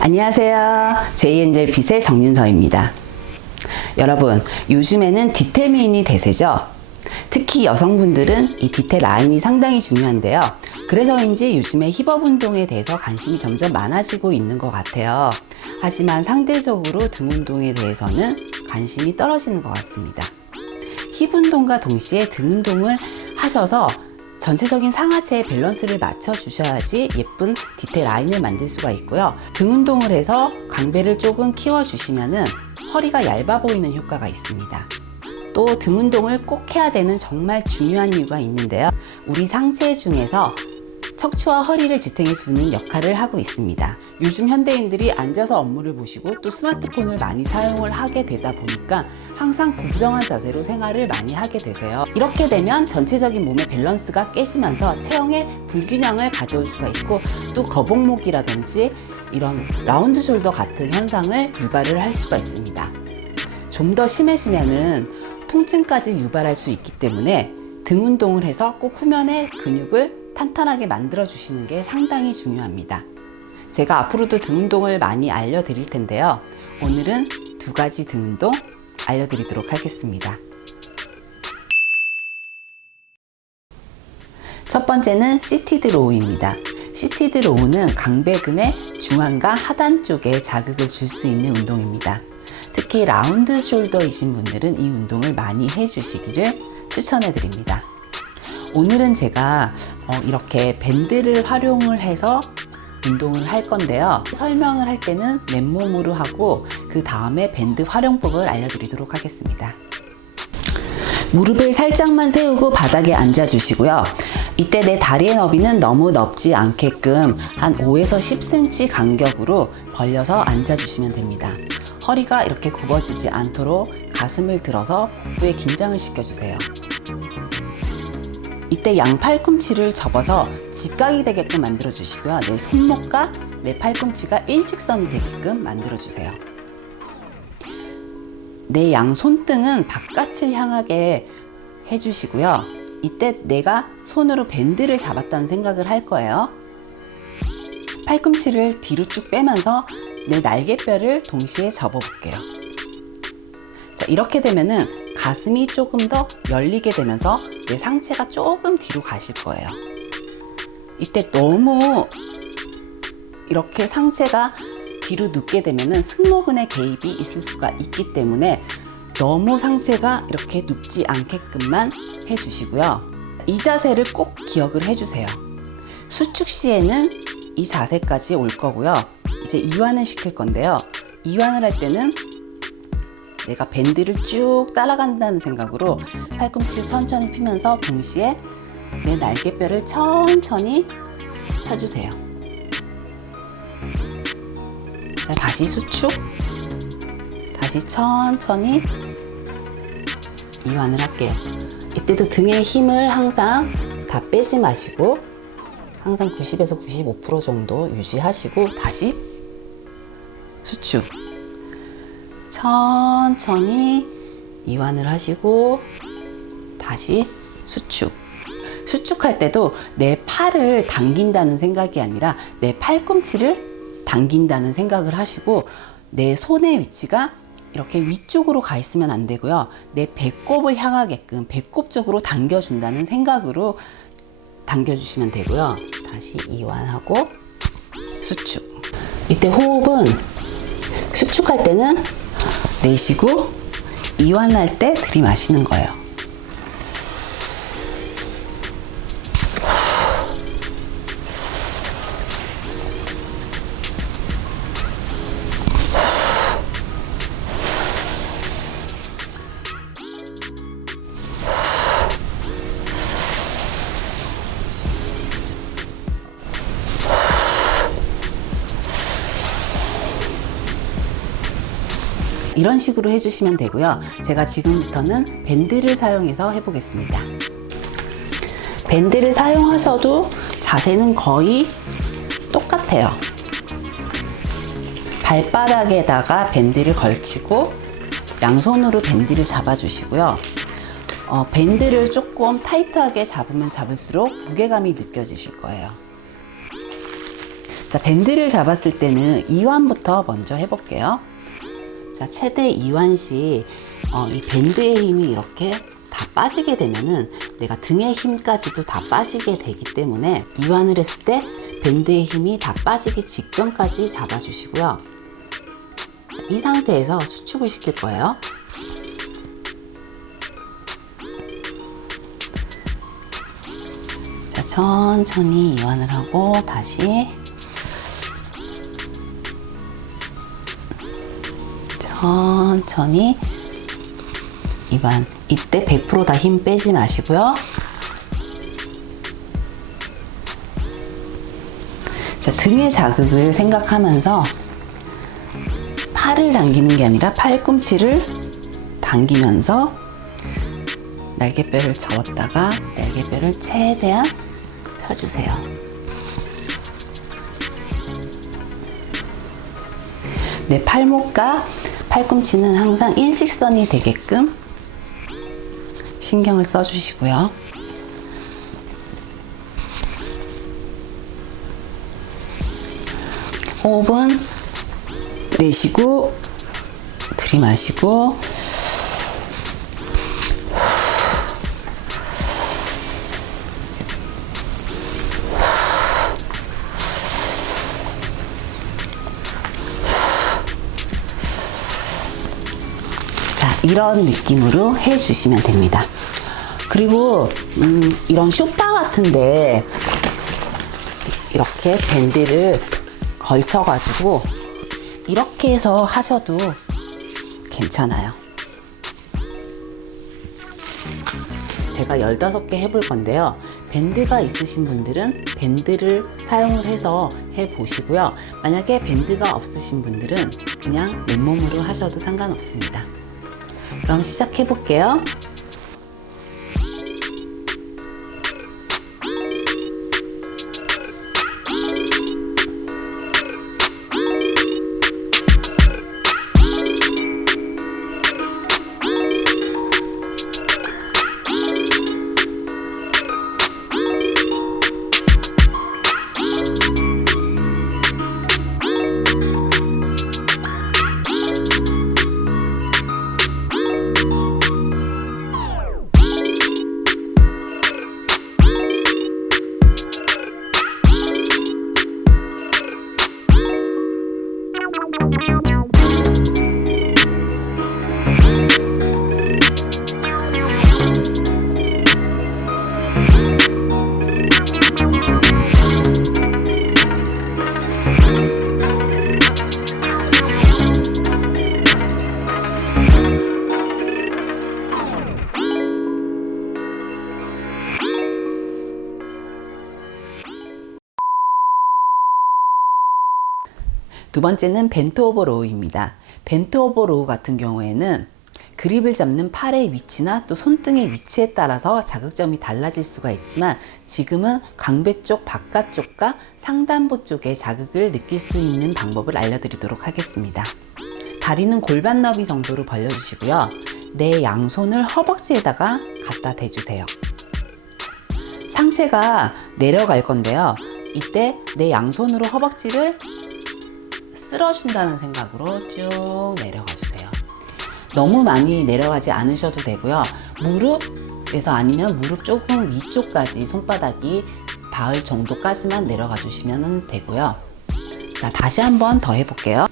안녕하세요. 제이엔젤핏의 정윤서입니다. 여러분, 요즘에는 디테일 미인이 대세죠? 특히 여성분들은 이 디테일 라인이 상당히 중요한데요. 그래서인지 요즘에 힙업 운동에 대해서 관심이 점점 많아지고 있는 것 같아요. 하지만 상대적으로 등 운동에 대해서는 관심이 떨어지는 것 같습니다. 힙 운동과 동시에 등 운동을 하셔서 전체적인 상하체의 밸런스를 맞춰 주셔야지 예쁜 디테일 라인을 만들 수가 있고요. 등 운동을 해서 광배를 조금 키워 주시면은 허리가 얇아 보이는 효과가 있습니다. 또 등 운동을 꼭 해야 되는 정말 중요한 이유가 있는데요. 우리 상체 중에서 척추와 허리를 지탱해 주는 역할을 하고 있습니다. 요즘 현대인들이 앉아서 업무를 보시고 또 스마트폰을 많이 사용을 하게 되다 보니까 항상 구부정한 자세로 생활을 많이 하게 되세요. 이렇게 되면 전체적인 몸의 밸런스가 깨지면서 체형에 불균형을 가져올 수가 있고 또 거북목이라든지 이런 라운드 숄더 같은 현상을 유발을 할 수가 있습니다. 좀 더 심해지면은 통증까지 유발할 수 있기 때문에 등 운동을 해서 꼭 후면의 근육을 탄탄하게 만들어 주시는 게 상당히 중요합니다. 제가 앞으로도 등 운동을 많이 알려드릴 텐데요. 오늘은 두 가지 등 운동 알려드리도록 하겠습니다. 첫 번째는 시티드 로우입니다. 시티드 로우는 광배근의 중앙과 하단 쪽에 자극을 줄 수 있는 운동입니다. 특히 라운드 숄더이신 분들은 이 운동을 많이 해주시기를 추천해 드립니다. 오늘은 제가 이렇게 밴드를 활용을 해서 운동을 할 건데요. 설명을 할 때는 맨몸으로 하고 그 다음에 밴드 활용법을 알려드리도록 하겠습니다. 무릎을 살짝만 세우고 바닥에 앉아주시고요. 이때 내 다리의 너비는 너무 넓지 않게끔 한 5에서 10cm 간격으로 벌려서 앉아주시면 됩니다. 허리가 이렇게 굽어지지 않도록 가슴을 들어서 복부에 긴장을 시켜주세요. 이때 양 팔꿈치를 접어서 직각이 되게끔 만들어 주시고요. 내 손목과 내 팔꿈치가 일직선이 되게끔 만들어 주세요. 내 양 손등은 바깥을 향하게 해주시고요. 이때 내가 손으로 밴드를 잡았다는 생각을 할 거예요. 팔꿈치를 뒤로 쭉 빼면서 내 날개뼈를 동시에 접어볼게요. 자, 이렇게 되면은 가슴이 조금 더 열리게 되면서 내 상체가 조금 뒤로 가실 거예요. 이때 너무 이렇게 상체가 뒤로 눕게 되면은 승모근에 개입이 있을 수가 있기 때문에 너무 상체가 이렇게 눕지 않게끔만 해주시고요. 이 자세를 꼭 기억을 해주세요. 수축 시에는 이 자세까지 올 거고요. 이제 이완을 시킬 건데요. 이완을 할 때는 내가 밴드를 쭉 따라간다는 생각으로 팔꿈치를 천천히 피면서 동시에 내 날개뼈를 천천히 펴주세요. 자, 다시 수축, 다시 천천히 이완을 할게요. 이때도 등의 힘을 항상 다 빼지 마시고 항상 90에서 95% 정도 유지하시고 다시 수축, 천천히 이완을 하시고 다시 수축. 수축할 때도 내 팔을 당긴다는 생각이 아니라 내 팔꿈치를 당긴다는 생각을 하시고 내 손의 위치가 이렇게 위쪽으로 가 있으면 안 되고요. 내 배꼽을 향하게끔 배꼽 쪽으로 당겨준다는 생각으로 당겨주시면 되고요. 다시 이완하고 수축. 이때 호흡은 수축할 때는 내쉬고 이완할 때 들이마시는 거예요. 이런 식으로 해주시면 되고요. 제가 지금부터는 밴드를 사용해서 해보겠습니다. 밴드를 사용하셔도 자세는 거의 똑같아요. 발바닥에다가 밴드를 걸치고 양손으로 밴드를 잡아주시고요. 밴드를 조금 타이트하게 잡으면 잡을수록 무게감이 느껴지실 거예요. 자, 밴드를 잡았을 때는 이완부터 먼저 해볼게요. 자, 최대 이완시 이 밴드의 힘이 이렇게 다 빠지게 되면은 내가 등의 힘까지도 다 빠지게 되기 때문에 이완을 했을 때 밴드의 힘이 다 빠지기 직전까지 잡아주시고요. 자, 이 상태에서 수축을 시킬 거예요. 자, 천천히 이완을 하고 다시 천천히 이완. 이때 100% 다 힘 빼지 마시고요. 자, 등의 자극을 생각하면서 팔을 당기는 게 아니라 팔꿈치를 당기면서 날개뼈를 접었다가 날개뼈를 최대한 펴주세요. 내 팔목과 팔꿈치는 항상 일직선이 되게끔 신경을 써주시고요. 호흡은 내쉬고 들이마시고 자, 이런 느낌으로 해주시면 됩니다. 그리고 이런 쇼파 같은데 이렇게 밴드를 걸쳐가지고 이렇게 해서 하셔도 괜찮아요. 제가 15개 해볼 건데요. 밴드가 있으신 분들은 밴드를 사용을 해서 해보시고요. 만약에 밴드가 없으신 분들은 그냥 맨몸으로 하셔도 상관없습니다. 그럼 시작해 볼게요. 두 번째는 벤트 오버 로우입니다. 벤트 오버 로우 같은 경우에는 그립을 잡는 팔의 위치나 또 손등의 위치에 따라서 자극점이 달라질 수가 있지만 지금은 광배 쪽 바깥쪽과 상단부 쪽에 자극을 느낄 수 있는 방법을 알려드리도록 하겠습니다. 다리는 골반 너비 정도로 벌려주시고요. 내 양손을 허벅지에다가 갖다 대주세요. 상체가 내려갈 건데요. 이때 내 양손으로 허벅지를 쓸어준다는 생각으로 쭉 내려가 주세요. 너무 많이 내려가지 않으셔도 되고요. 무릎에서 아니면 무릎 조금 위쪽까지 손바닥이 닿을 정도까지만 내려가 주시면 되고요. 자, 다시 한번 더 해볼게요.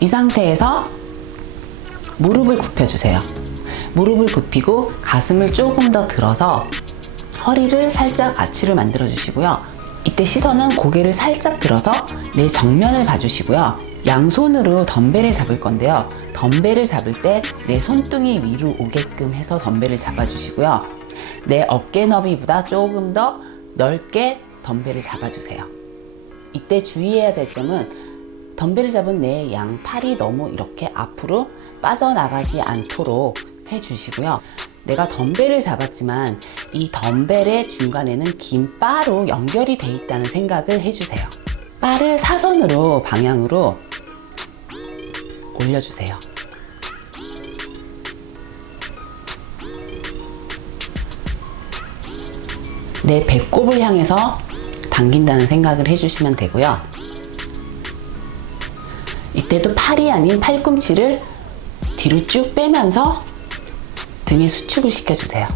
이 상태에서 무릎을 굽혀주세요. 무릎을 굽히고 가슴을 조금 더 들어서 허리를 살짝 아치를 만들어 주시고요. 이때 시선은 고개를 살짝 들어서 내 정면을 봐주시고요. 양손으로 덤벨을 잡을 건데요. 덤벨을 잡을 때 내 손등이 위로 오게끔 해서 덤벨을 잡아주시고요. 내 어깨 너비보다 조금 더 넓게 덤벨을 잡아주세요. 이때 주의해야 될 점은 덤벨을 잡은 내 양팔이 너무 이렇게 앞으로 빠져나가지 않도록 해주시고요. 내가 덤벨을 잡았지만 이 덤벨의 중간에는 긴 바로 연결이 돼 있다는 생각을 해주세요. 바를 사선으로 방향으로 올려주세요. 내 배꼽을 향해서 당긴다는 생각을 해주시면 되고요. 이때도 팔이 아닌 팔꿈치를 뒤로 쭉 빼면서 등에 수축을 시켜주세요.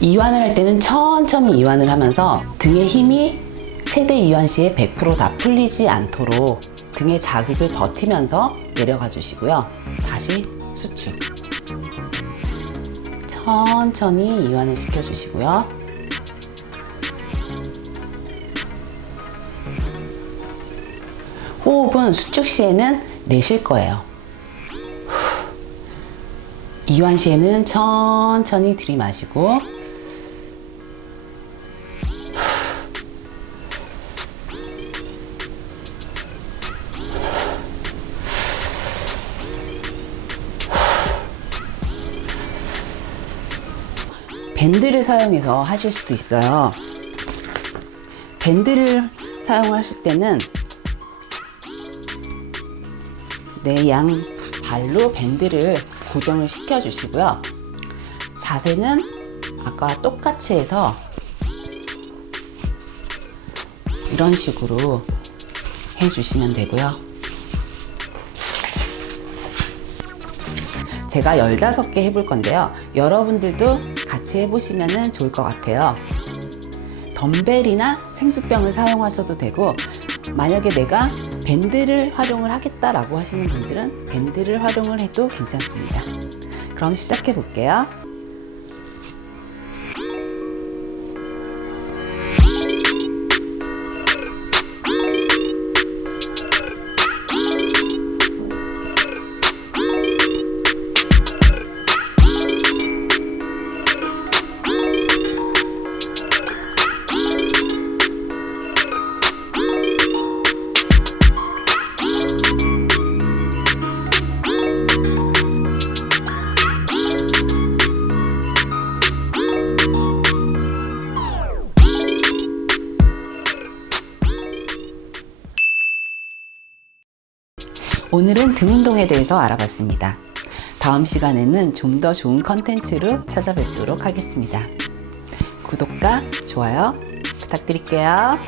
이완을 할 때는 천천히 이완을 하면서 등의 힘이 최대 이완 시에 100% 다 풀리지 않도록 등의 자극을 버티면서 내려가 주시고요. 다시 수축. 천천히 이완을 시켜 주시고요. 호흡은 수축 시에는 내쉴 거예요. 이완 시에는 천천히 들이마시고 밴드를 사용해서 하실 수도 있어요. 밴드를 사용하실 때는 내 양 발로 밴드를 고정을 시켜 주시고요. 자세는 아까와 똑같이 해서 이런 식으로 해주시면 되고요. 제가 15개 해볼 건데요. 여러분들도 같이 해보시면 좋을 것 같아요. 덤벨이나 생수병을 사용하셔도 되고, 만약에 내가 밴드를 활용을 하겠다라고 하시는 분들은 밴드를 활용을 해도 괜찮습니다. 그럼 시작해 볼게요. 오늘은 등 운동에 대해서 알아봤습니다. 다음 시간에는 좀 더 좋은 컨텐츠로 찾아뵙도록 하겠습니다. 구독과 좋아요 부탁드릴게요.